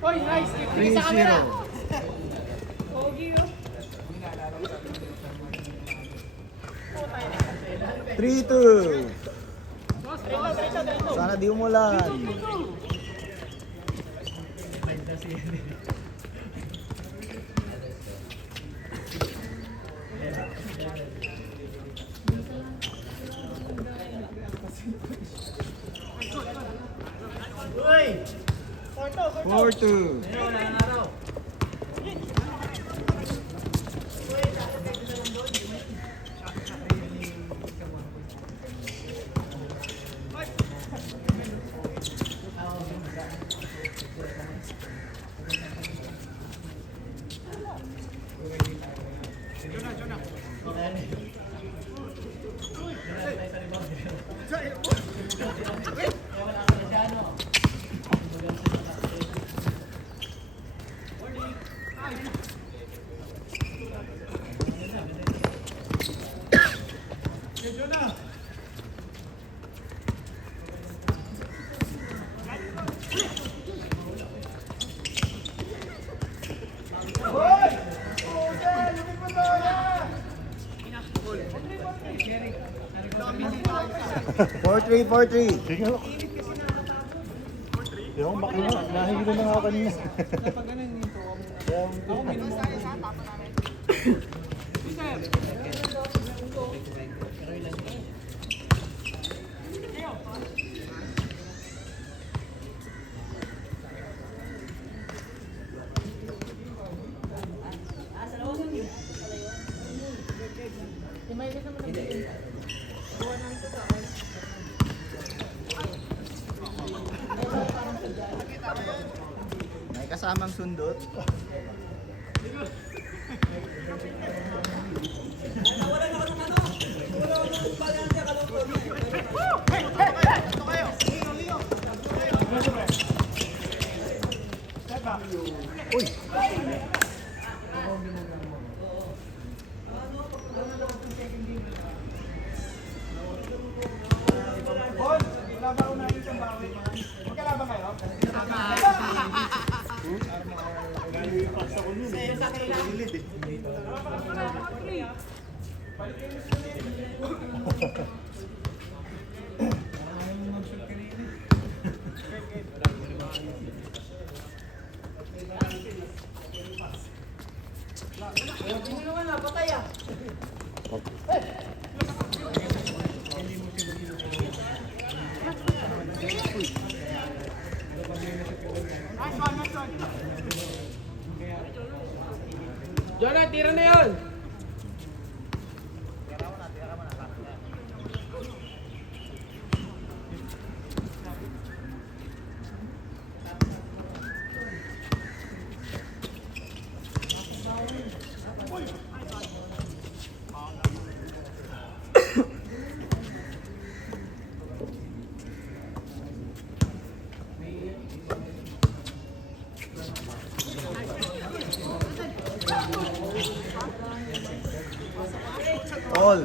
Oy, nice. 3-0. Pogi, oh. 3-2. Sana di umulan. Uy! 4-2. Four three, 4-3. Sige lang. Yung makina, nahihilo na nga kanina. May kasamang sundot. Jonah, tira na yun! All.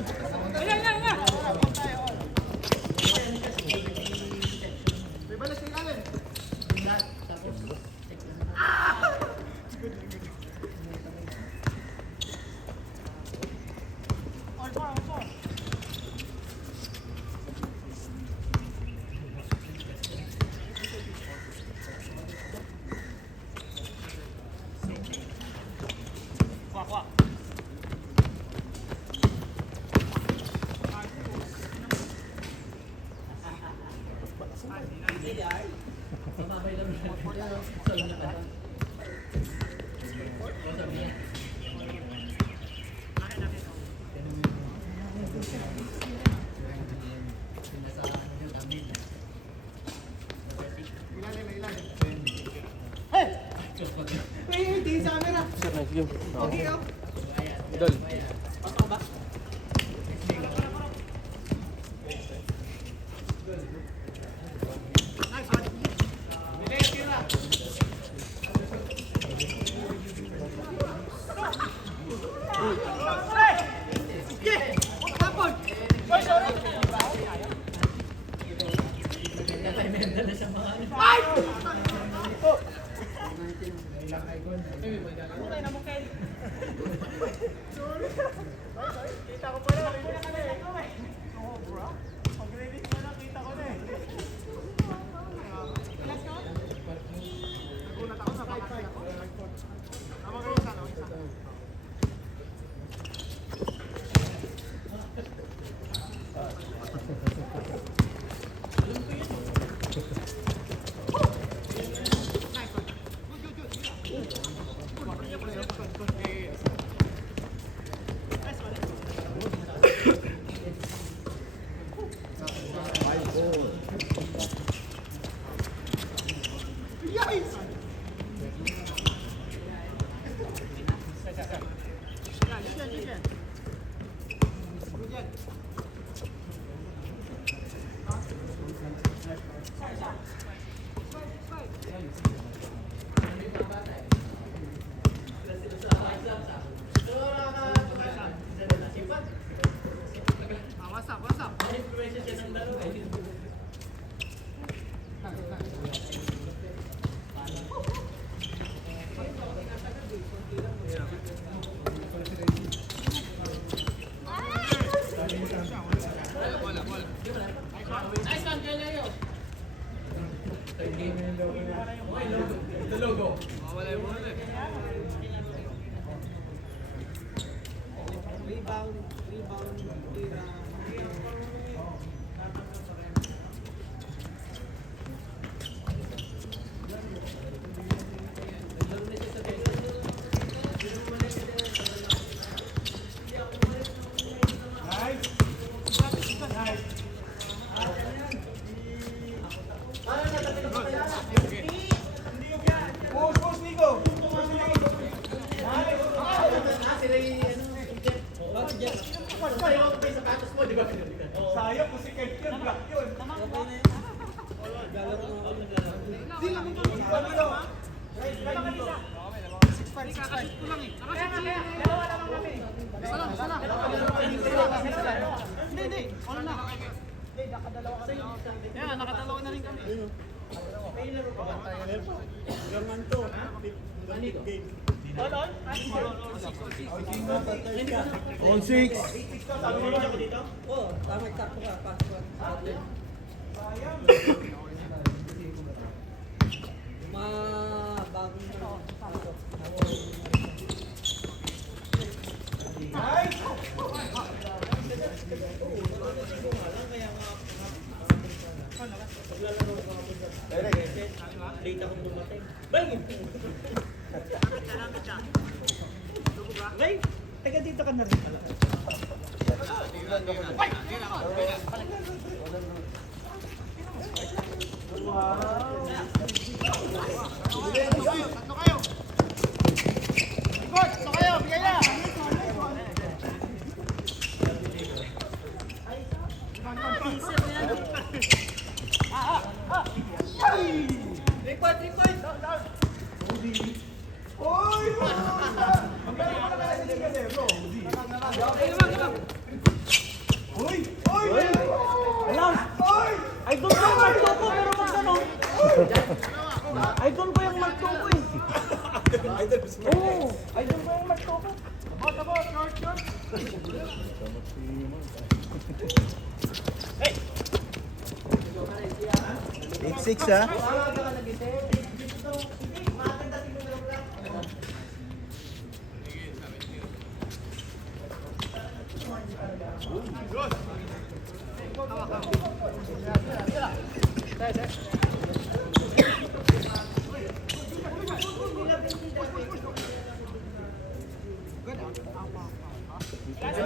All six. Taga dito ka na rin. Idol ko yung magtoko pero kung gano'n. Idol ko yung magtoko eh. Oo, idol ko yung magtoko. Eight six ha.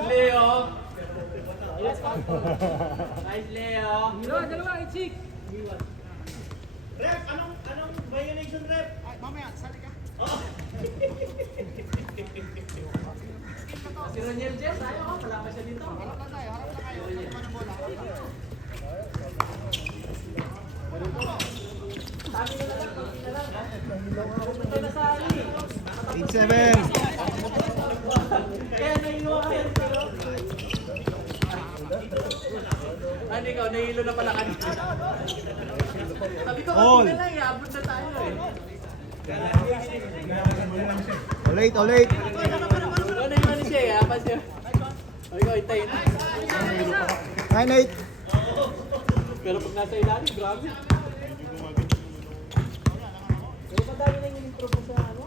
Leo. Nice Leo. Dalawa, Ichik. Rep, anong violation rep? Ay, mamaya, sali ka. Si Roniel Jess, ayaw ko. Wala pa siya dito. Harap na tayo, harap na kayo. Harap na bola, harap na. Ito na sa ali. 8-7. Kaya naiiwa ka yan. Ano ikaw, nahilo na pala kanina. All. na lang, iabot na tayo eh. Ulit, ulit. Ano yung ano siya eh, apas siya. Ay, ko, hintayin. 9-8. Pero pag nasa ilalim, grabe. Pero madami na yung improve sa ano?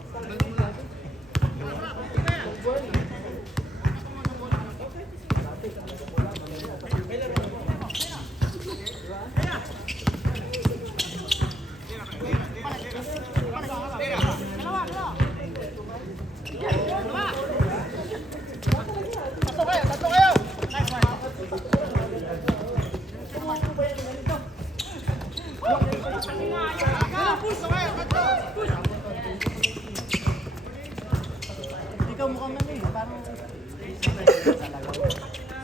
Ikaw mukhang ano eh, parang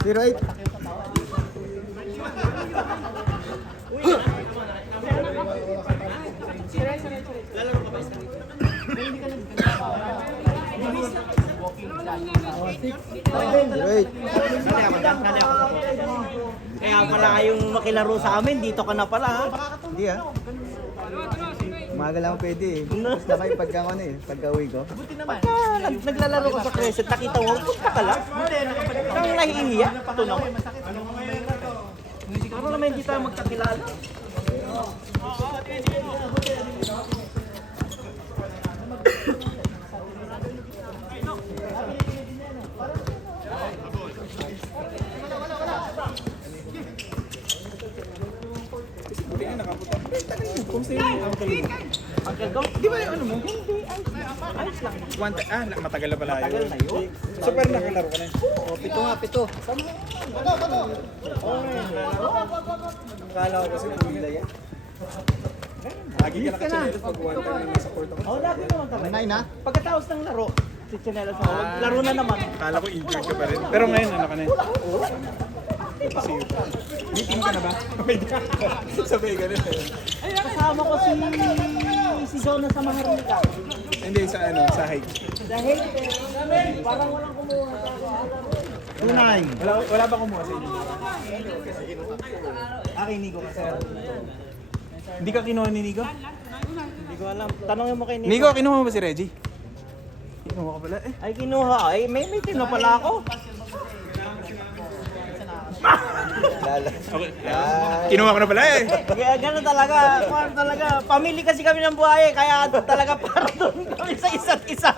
0-8. Wait. Kaya pala kayong makilaro sa amin, dito ka na pala ha. Hindi ah. Umaga lang pwede eh. Tapos na kayo pagka ano eh, pagka uwi ko. Pagka naglalaro ka sa Crescent, nakita mo, punta ka lang. Kang nahihiya, tunaw. Ano naman hindi tayo magkakilala? Uncle Dong, di ba yung ano mo? Hindi, ayos lang. Matagal na pala Tagal na yun. So, pero nakalaro ka na. Oo, pito nga, pito. Akala ko kasi pumila yan. Lagi ka nakachanelas pag one time na nasa court ako. Oo, lagi naman talaga. 9 na. Pagkatapos ng laro, si Chanelas ako, laro na naman. Akala ko injured ka pa rin. Pero ngayon, ano ka na? Kasi yun. May team ka na ba? May team ka. Sabay ganun. Kasama ko si Zona sa Maharlika. Hindi, sa ano, sa hike. Dahil parang walang kumuha sa akin. 2-9. Wala ba kumuha sa inyo? Nigo kasi. Hindi ka kinuha ni Nigo? Hindi ko alam. Tanongin mo kay Nigo. Nigo, kinuha mo ba si Reggie? Kinuha ka pala eh. Ay, kinuha. Ay, may team na pala ako. Okay. Kinuha ko na pala eh. Kaya gano'n talaga. Kung talaga. Pamili kasi kami ng buhay. Kaya talaga para doon kami sa isa't isa.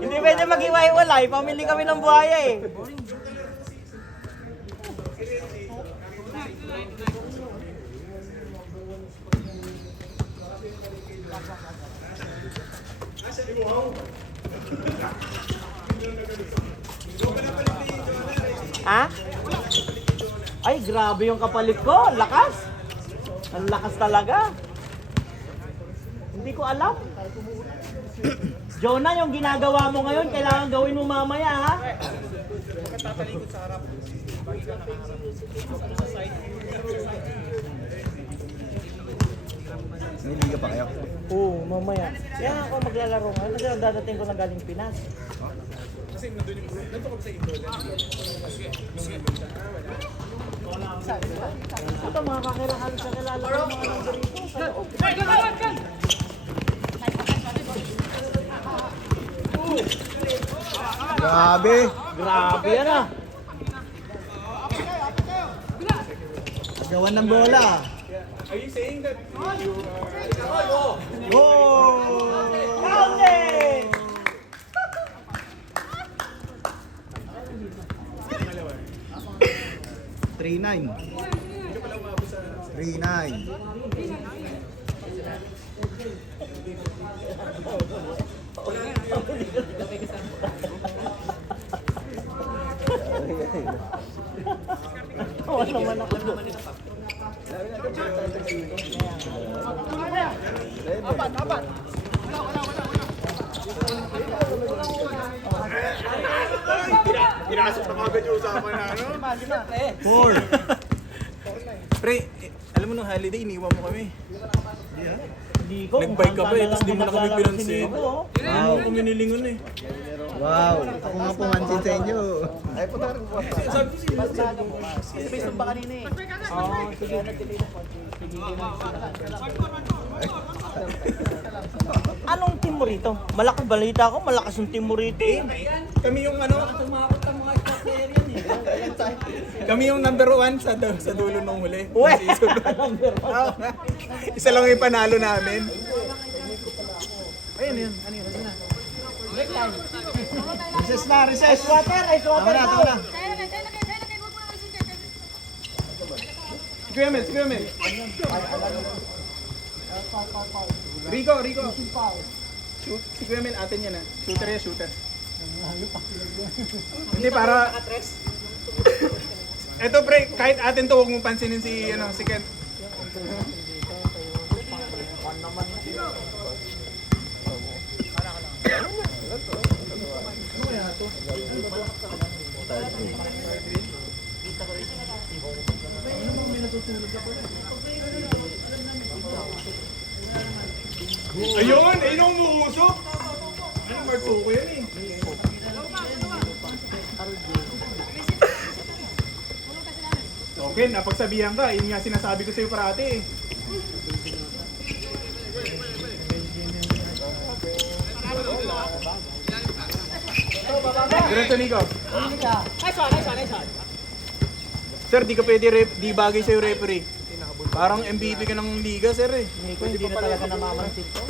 Hindi pwede mag-iwalay. Pamili kami ng buhay eh. Ha? Ay, grabe yung kapalit ko. Ang lakas. Ang lakas talaga. Hindi ko alam. Jonah, yung ginagawa mo ngayon, kailangan gawin mo mamaya, ha? May liga pa kayo? Oo, mamaya. Kaya ako maglalaro ngayon kasi dadating ko na galing Pinas. Ito mga kakilala sa kilala ko mga nandito sa loob. Grabe. Grabe yan ah. Gawan ng bola. Are you saying that you Goal! Counting! 3-9. 3-9. Oo naman ako. Pinasok na kagad yung usapan na ano? 4. Pre, alam mo nung holiday, iniwan mo kami. Hindi ko. Nag-bike ka pa eh, tapos di mo na kami pinansin. Wow. Kung minilingon eh. Wow. Ako nga pumansin sa inyo. Ay, putarin ko. Sabi ko sila. Space pa kanina eh. Oo, sige. Anong team mo rito? Malaking balita ko, malakas yung team mo rito. Kami yung ano, kami yung number 1 sa dulo nung huli. Uwe! Oo. Isa lang yung panalo namin. Ayun yun. Ano yun? Recess na, recess. Ice water Tama na, daw. tama na. Si Kuya Mel, si Kuya Mel. Rico. Shoot. Si Kuya Mel, atin yan ah. Shooter yan, shooter. Hindi, para... Eto pre, kahit atin to, huwag mong pansinin si Ken. Ayun ang umuusok. Ano, Martuko yan eh. Okay, napagsabihan ka. Yun nga sinasabi ko sa'yo parati eh. Diretso, Nico. Nice one. Sir, di ka pwede di bagay sa'yo referee. Parang MVP ka ng liga, sir eh. Nico, hindi na talaga namamansin ko.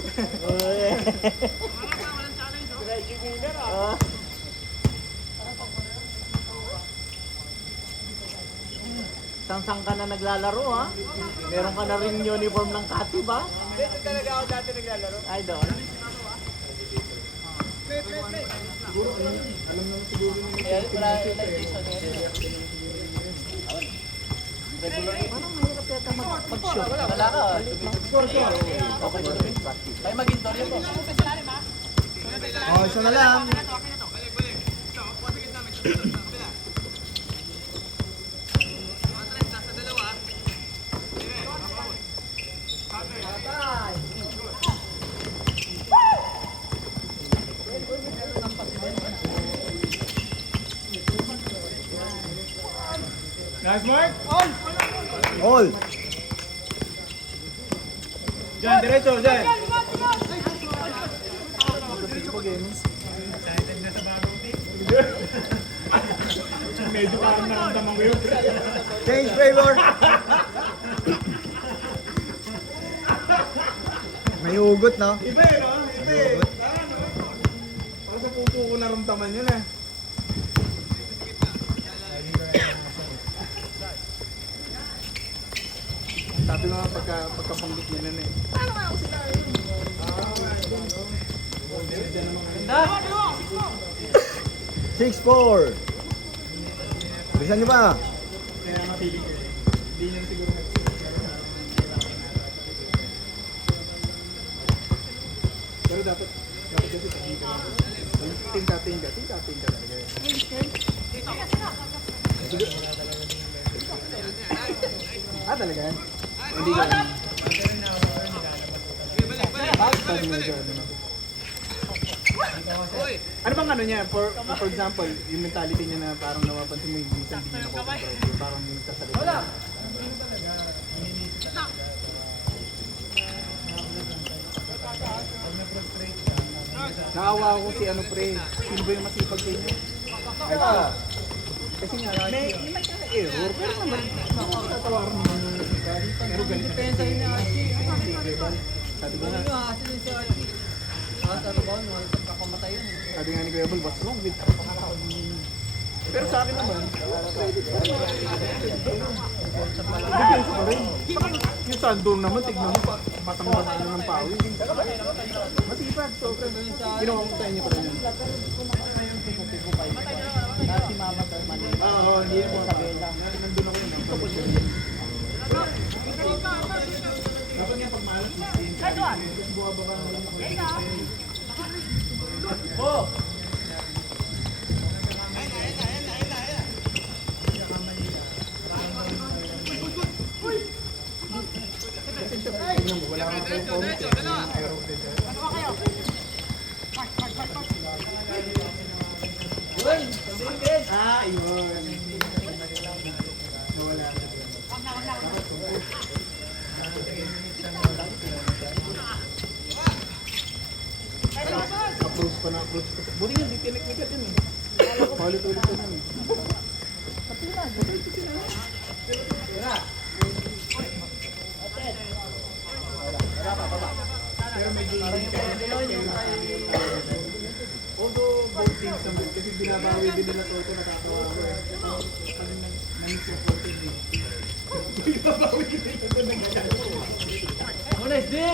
Sang ka na naglalaro ha? Meron ka na rin uniform ng Katib ha? Ito talaga ako dati naglalaro. Ay doon. Parang mahirap yata mag-shoot. Wala ka. Ay mag-intorya po. Oh, isa na lang. Nice mark. All. Diyan, diretso, diyan. Medyo parang naramdaman ko yun. Change flavor. May hugot, no? Iba eh, no? Iba eh. Para sa pupo ko naramdaman yun eh. Sabi nga pagkapanggit niya nun eh. 6-4. Bilisan niyo ba? Kaya mapiling ko eh. Hindi niya siguro pero dapat kasi dito. Tinta talaga eh. Talaga yan? Hindi ka ano bang ano niya? For example, yung mentality niya na parang napapansin mo yung minsan hindi niya nakokontrol. Parang yung sasalita. Wala! Naawa ako si ano pre. Sino ba yung masipag sa inyo? Ay, kasi nga, may error. Pero naman, nakakatawaran naman yung pero ganito. Depensa yun na sabi ko nga. Sabi nga ni Kuya Bal, what's wrong with pero sa akin naman, depensa pa rin. Yung Sandor naman, tignan mo pa, matanggal na ng pawis. Masipag, sobrang. Ginawa ko sa inyo pa rin yun. Si Mama sa Manila. Oo, hindi mo sabihin lang. Nandun ako yun. Dapat nga pagmalas mo. Buka baka Oh! tingnan mo, wala kang comment. Aero din. Ah, yun. Wala na. Approach pa na approach pa. Buti nga, di tinik-nikat yun eh. Paulit-ulit ka namin. Pero medyo although both teams naman, kasi binabawi din nila Toto, nakakawa ko eh. Pag nangis yung 14 eh. Binabawi din nila Toto, nagkakawa. Munes, di!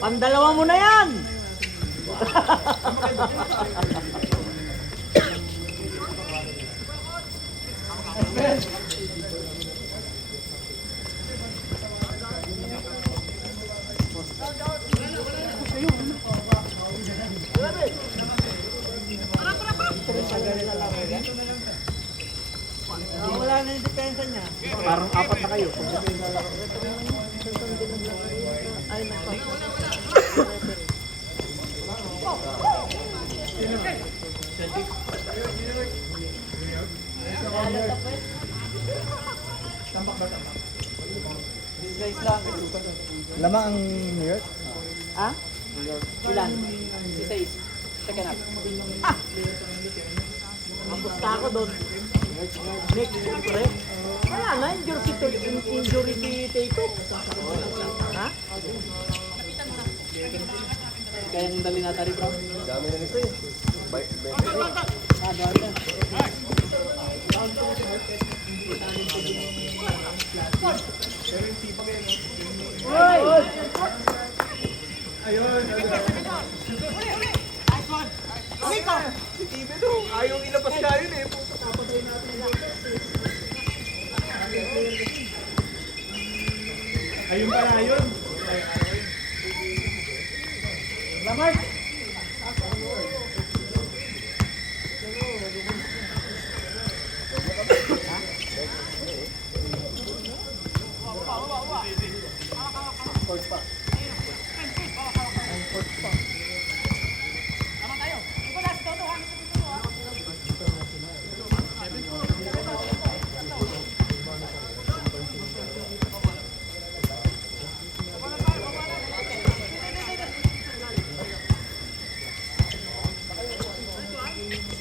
Pandalawa mo na yan! Wala na yung depensa niya. Parang apat na kayo. Ay, nako. Guys lang. Lamang ang New York. Ha? Ilan? Si Sais. Second half. Ang gusta ko doon. Next, siyempre. Wala na, injury si Tato. Ha? Kaya nang dali natin bro. Dami na nito eh. Ah, dami na. Hoy! Ayun. Si Steven oh, ayaw ilabas ka yun eh. Papatay natin yung ayun pala, ayun. Lamar!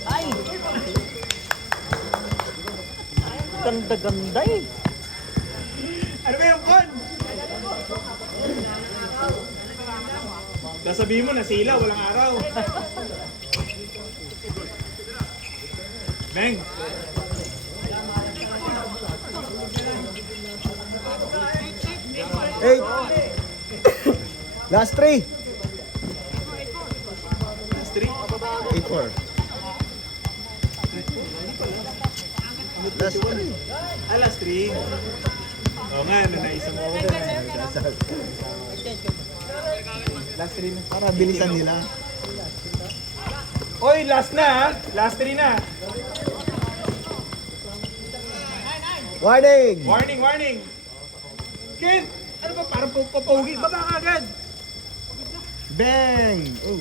Ay! Ganda-ganda eh. Ano ba yung con? Sasabihin mo na sila, walang araw. Beng! Eight. Last three. Last three. 8-4. Last three. Ah, last three. Oo nga, ano na isang order. Last three na. Para bilisan nila. Oy, last na ha. Last three na. Warning! Warning, warning. Ken, ano ba? Parang papahugi. Baba ka agad. Bang! Oh.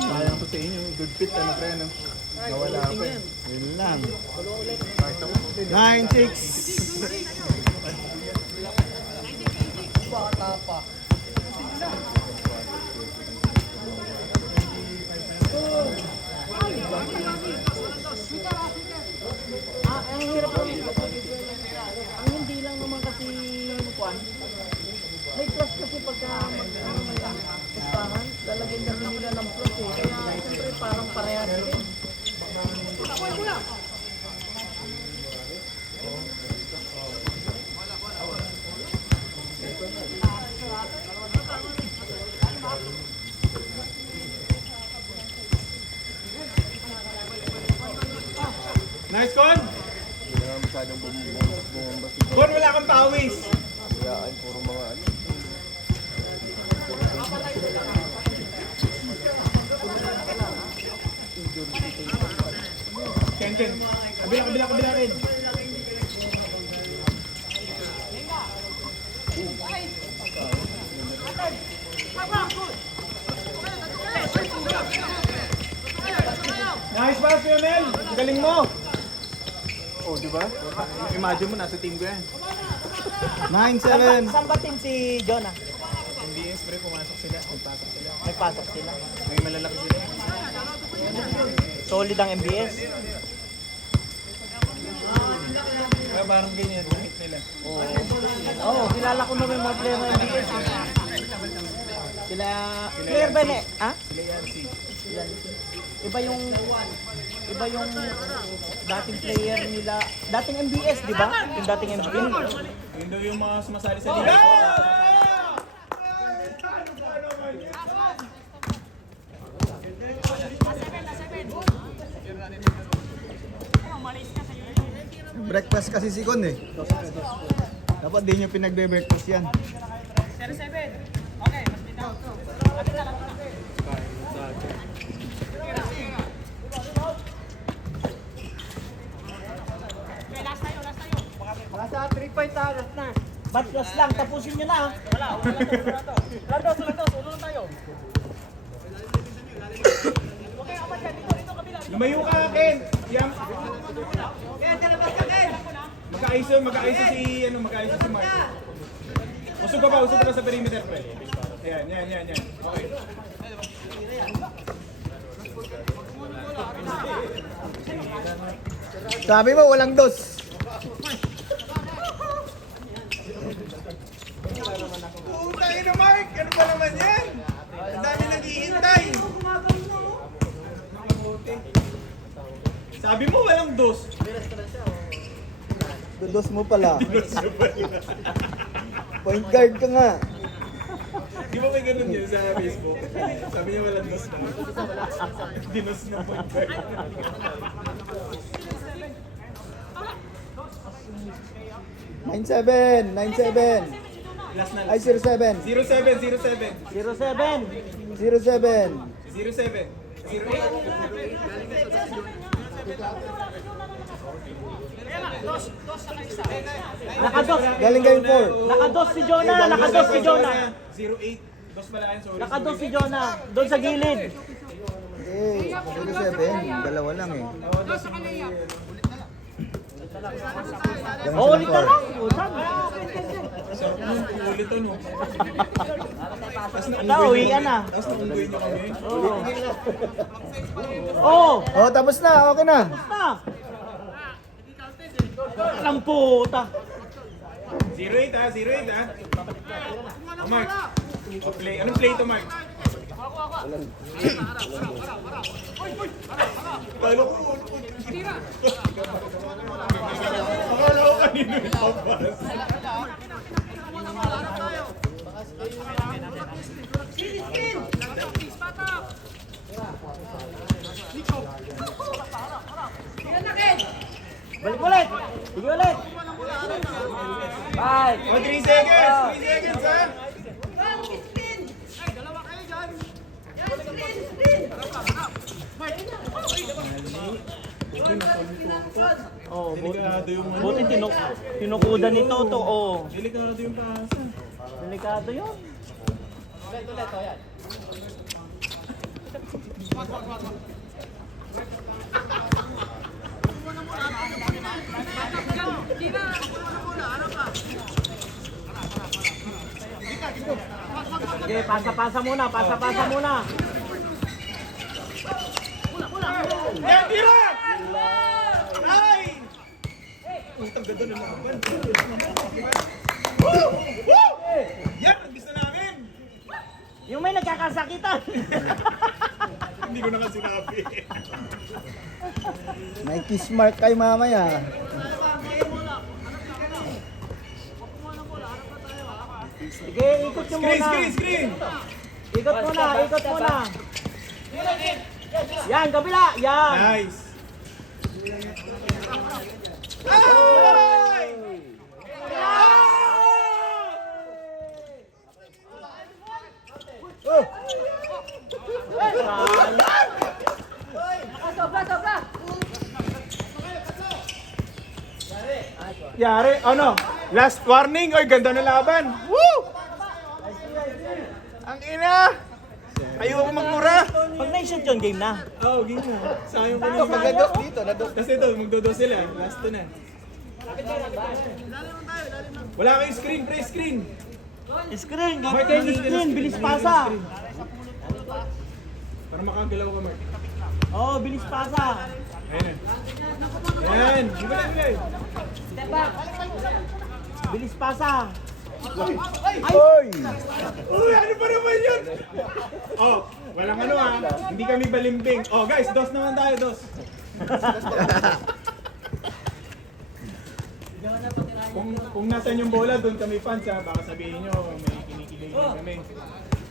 Sayang to sa inyo. Good fit, ano pre, no? Nawala pa eh. Yun lang. 9-6. Ang hirap po. Ang hindi lang naman kasi kuwan. May plus kasi pagka pustahan, lalagyan na rin nila ng plus eh. Kaya siyempre parang parehas din. Nice, Con! Con, wala kang pawis! Ken, Ken. Kabila, kabila, kabila, Ken. Nice pass, Lionel! Ang galing mo! Oh, di ba? Imagine mo, nasa team ko yan. 9-7. Saan ba team si Jonah? MBS, pre, pumasok sila. Nagpasok sila. Nagpasok sila. May malalaki sila. Solid ang MBS. Kaya parang ganyan, limit nila. Oo, kilala ko naman yung mga player ng MBS. Sila, player ba na? Ha? Sila YRC. Iba yung dating player nila, dating MBS, di ba? Yung dating MBS. Yun daw yung mga sumasali sa liga. Breakfast kasi si Kon eh. Dapat din yung pinagbe-breakfast yan. 0-7. Okay, mas bitaw. Lapit na. Okay, last tayo. Nasa 3 point target na. Ba't last lang, tapusin nyo na. Wala to. Landos. Ulo lang tayo. Okay, apat yan. Dito, kabila. Lumayo ka akin! Yang... Magkaayos si Mark. Usog ka pa sa perimeter, pre. Yan. Okay. Sabi mo, walang dos. Putang ina, Mark! Ano ba naman yan? Ang dami naghihintay! Sabi mo walang dos. Dos mo pala. Point guard ka nga. Di ba may ganun yun sa Facebook? Sabi niya walang dos na. Dinos na point guard. Nine seven. Last na. Ay, 07. 07. 07. 07. 07. 08. Nakados. Galing kayong 4. Nakados si Jonah. Nakados si Jonah. 08. Dos pala yan, sorry. Nakados si Jonah. Doon sa gilid. Eh, 07. Dalawa lang eh. Oh, ulit na lang. Usan. Ulit to, no? Nauwian na. Tapos naunggoy niyo kami. Oh. Oh, tapos na. Okay na. Na. Ang puta. 08 ha. Oh, Mark. Oh, play. Anong play to, Mark? Talo ko. Akala ko kanino yung papas. Balik ulit. Sige ulit. Bye. Oh, 3 seconds. 3 seconds, ha? Oh, Delikado yung ano. buti tinukudan nito to. Oh. Delikado yung pasa. Delikado 'yun. Okay, pasa-pasa muna. Yan, tira! Ay! Utang ganda na laban. Woo! Woo! Yan, ang gusto namin! Yung may nagkakasakitan. Hindi ko na nga sinabi. May kiss mark kay mamaya. Sige, ikot nyo muna. Screen! Ikot muna. Yan, kabila. Yan. Nice! Ay! Yari, ano? Last warning, oy, ganda na laban. Woo! Ang ina! Ayoko magmura! Pag na-shoot yun, game na. Oo, game na. Sayang ko na. Magdados dito, nados. Kasi ito, magdodo sila. Last to na. Wala kayong screen, pre, screen. Screen, screen, bilis pasa. Para makagalaw ka, Mark. Oo, bilis pasa. Ayan na. Ayan. Gulay. Bilis pasa. Oy! Uy, ano pa naman yun? Oh, walang ano ah. Hindi kami balimbing. Oh, guys, dos naman tayo, dos. Kung nasan yung bola, doon kami fans ha. Baka sabihin nyo, may kinikilig kami.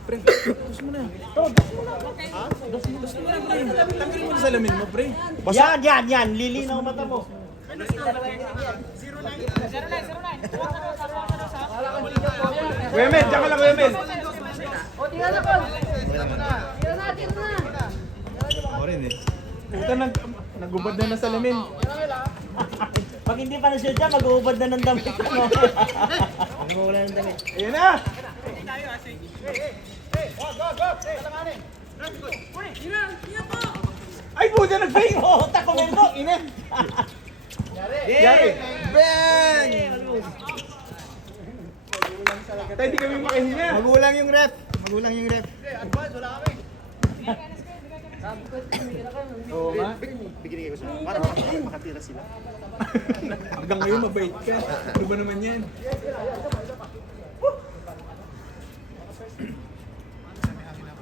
Pre, dos mo na. Ha? Dos mo na, pre. Tanggalin mo na salamin mo, pre. Yan. Lilinaw mata mo. Kuya Mel, diyan ka lang, Kuya Mel. Ako rin eh. Puta, nagubad na ng salamin. Pag hindi pa na-shoot yan, mag-uubad na ng damit mo. Mag-uubad ng damit. Ayan na! Ay, puta, nag-fake! Oo, tako mo ito. Ina! Yari! Bang! Tayo, di kami makahinga. Magulang yung ref. Magulang yung ref. Oo nga. Bigyan kayo sa para makatira sila. Hanggang ngayon, mabait ka. Ano ba naman yan?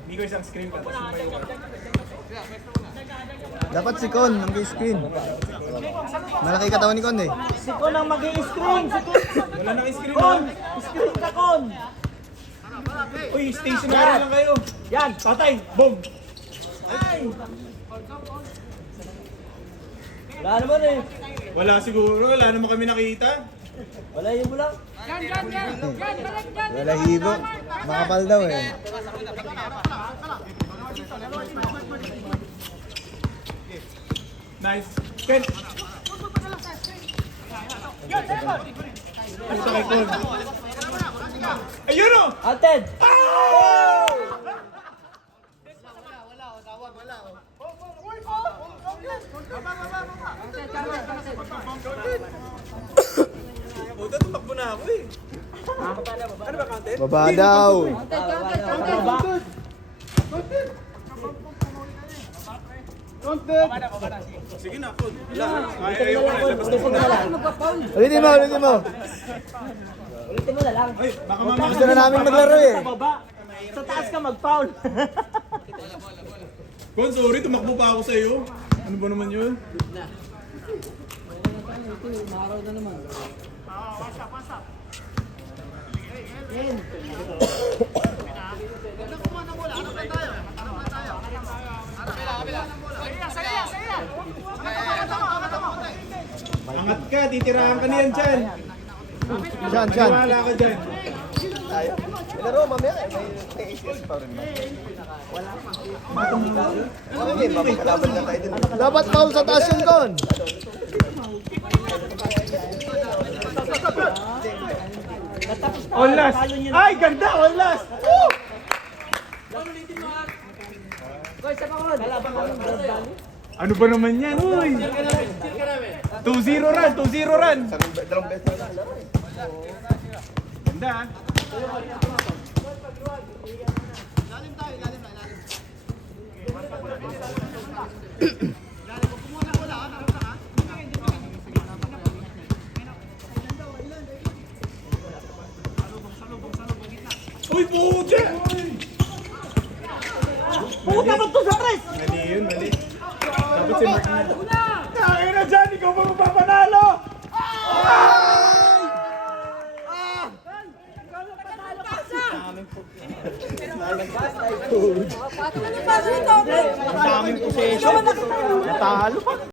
Hindi ko isang screen ka. Tapos may Dapat si Con ang screen. Malaki katawan ni Con eh. Si Kon ang mag-i-screen. Si Kon. wala nang screen Kon. nun. Screen ka, Kon. Uy, stationary lang kayo. Yan. Patay! Boom! Wala naman eh. Wala siguro. Wala naman kami nakita. Wala yun mo lang. Wala hibo. Makapal daw eh. Nice. Ken! Puta kay Con. Ayun o! Alted. Puta, tumakbo na ako eh. Ano ba, content? Baba daw. Sige na, Con. Ayaw ko na. Labas na po na. Ulitin mo, ulitin mo. Ulitin mo na lang. Ay, baka Gusto mamaya. na namin maglaro eh. Sa baba. Sa taas ka mag-foul. Con, sorry. Tumakbo pa ako sa'yo. Ano ba naman yun? Angat ka, titirahan ka niyan dyan. Diyan. Maniwala ka dyan. Laro mamaya. May ACS pa rin. Okay, babakalaban na tayo din. Dapat foul sa taas yung Con. All last. Ay, ganda! All last! Woo! Ano ba naman yan? Uy! 2-0 run! 2-0 run! Dalawang beses na. Ganda ah. Uy, puta! Puta mo to sa press. Mali yun, mali. Dapat si Mark na. Tangin na dyan! Ikaw ba mapapanalo? Ang daming possession. Natalo pa.